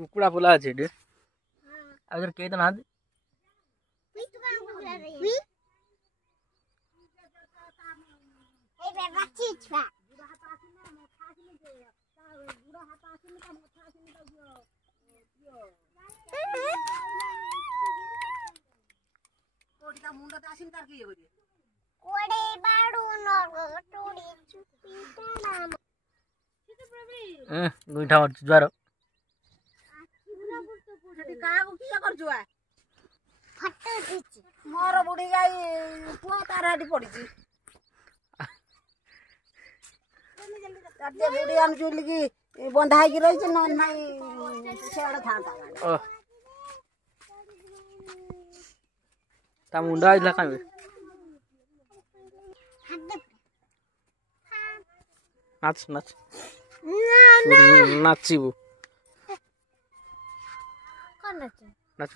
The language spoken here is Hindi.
कुकुड़ा बोला अच्छे डे अगर के ना गुइठा ज्वार मोर बुढ़ी गाई पुआ तार हाटी पड़ी बुढ़ी आम चुलिकी बंधा रही ता मुंडा आइला कामे नाच नाच नाचिबू नाच